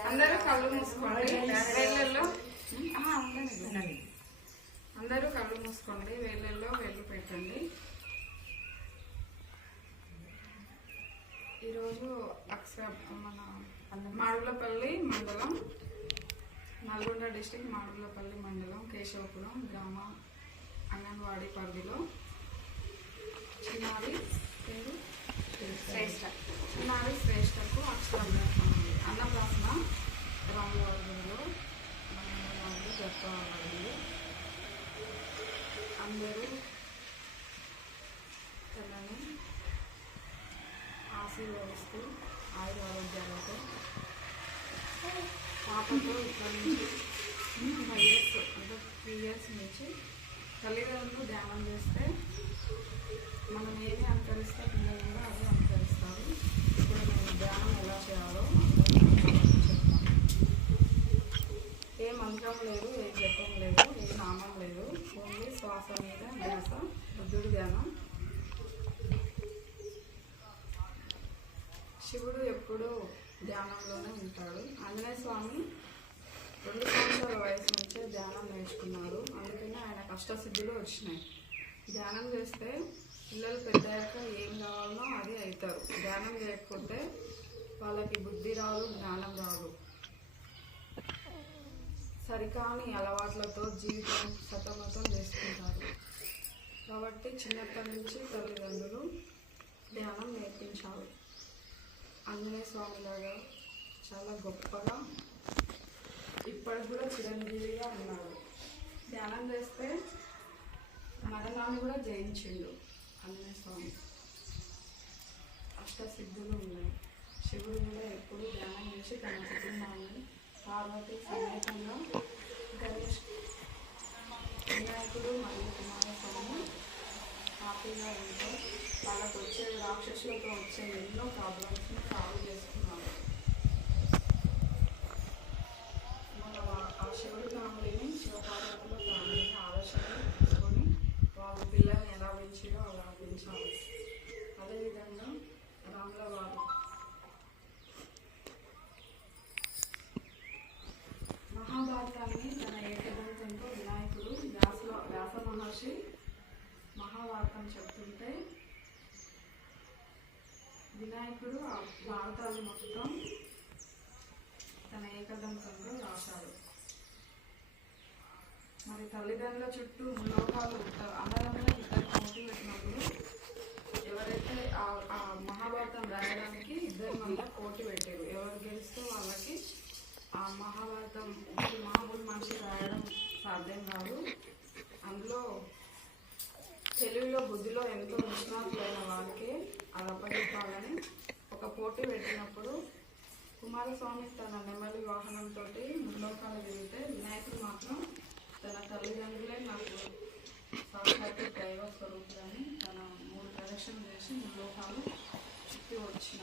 అందరూ కళ్ళు మూసుకోండి. వేళ్ళల్లో. అందరూ కళ్ళు మూసుకోండి. వేళ్ళల్లో వేళ్ళు పెట్టండి. ఈరోజు అక్షర మన మాడుగులపల్లి మండలం నల్గొండ డిస్టిక్ మాడుగులపల్లి మండలం కేశవపురం గ్రామ అంగన్వాడీ పరిధిలో. చిన్నారి పేరు శ్రేష్ఠ చిన్నారి శ్రేష్ఠకు అక్షరాభ్యాసం అన్నప్రాసన రామవారిలో మంగళవారు జరుపుకోవాలి అందరూ తనని ఆశీర్వదిస్తూ ఆయుర ఆరోగ్యాలతో పాపతో ఇక్కడ నుంచి ఫైవ్ ఇయర్స్ అంటే త్రీ ఇయర్స్ నుంచి తల్లిదండ్రులు ధ్యానం చేస్తే మనం ఏది అనుకరిస్తే పిల్లలు కూడా అదే అనుకరిస్తారు. ధ్యానం. శివుడు ఎప్పుడూ ధ్యానంలోనే ఉంటాడు. ఆంజనేయ స్వామి రెండు సంవత్సరాల వయసు నుంచే ధ్యానం నేర్చుకున్నారు అందుకనే ఆయన కష్టసిద్ధులు వచ్చినాయి. ధ్యానం చేస్తే పిల్లలు పెద్దయ్యాక ఏం కావాలనో అది అవుతారు ధ్యానం చేయకపోతే వాళ్ళకి బుద్ధి రాదు జ్ఞానం రాదు. సరికాని అలవాట్లతో జీవితం సతమతం చేసుకుంటారు. కాబట్టి చిన్నప్పటి నుంచి తల్లిదండ్రులు ధ్యానం నేర్పించాలి ఆంజనేయ స్వామిలాగా చాలా గొప్పగా ఇప్పటికి కూడా చిరంజీవిగా ఉన్నాడు ధ్యానం చేస్తే మరణాన్ని కూడా జయించిండు ఆంజనేయ స్వామి. అష్టసిద్ధులు ఉన్నాయి. శివుడు కూడా ఎప్పుడు ధ్యానం చేసి తన కుటుంబాన్ని పార్వతి సమేతంగా గణేష్ వినాయకుడు మరియు కుమారస్వామి హ్యాపీగా ఉంటాం వాళ్ళకు వచ్చే రాక్షసులతో వచ్చే ఎన్నో ప్రాబ్లమ్స్ని సాల్వ్ చేసుకున్నారు మన ఆ శివుడి ఫ్యామిలీని శివపార్వతుల ఫ్యామిలీని ఆదర్శంగా తీసుకొని వాళ్ళ పిల్లల్ని ఎలా పెంచారో అలా పెంచాలి. అదేవిధంగా రాముల వారు మహాభారతాన్ని తన ఏకదంతంతో వినాయకుడు వ్యాస వ్యాస మహర్షి మహాభారతం చెప్తుంటే వినాయకుడు ఆ భారతాలు మొత్తం తన ఏకదంతంలో రాశాడు. మరి తల్లిదండ్రుల చుట్టూ లోకాలు ఉంటారు ఇద్దరికి ఇద్దరు పెట్టినప్పుడు ఎవరైతే ఆ మహాభారతం రాయడానికి ఇద్దరి మధ్య పోటీ పెట్టారు ఎవరు గెలిస్తే వాళ్ళకి ఆ మహాభారతం మామూలు మనిషి రాయడం సాధ్యం కాదు. అందులో తెలివిలో బుద్ధిలో ఎంతో నిష్ణాతులైన వారికి అది అప్పగించాలని ఒక పోటీ పెట్టినప్పుడు కుమారస్వామి తన నెమలి వాహనంతో ముల్లోకాలు తిరిగితే వినాయకుడు మాత్రం తన తల్లిదండ్రులే నాకు సాక్షాత్తు దైవ స్వరూపులని తన మూడు ప్రదక్షిణలు చేసి ముల్లోకాలు చుట్టి వచ్చిన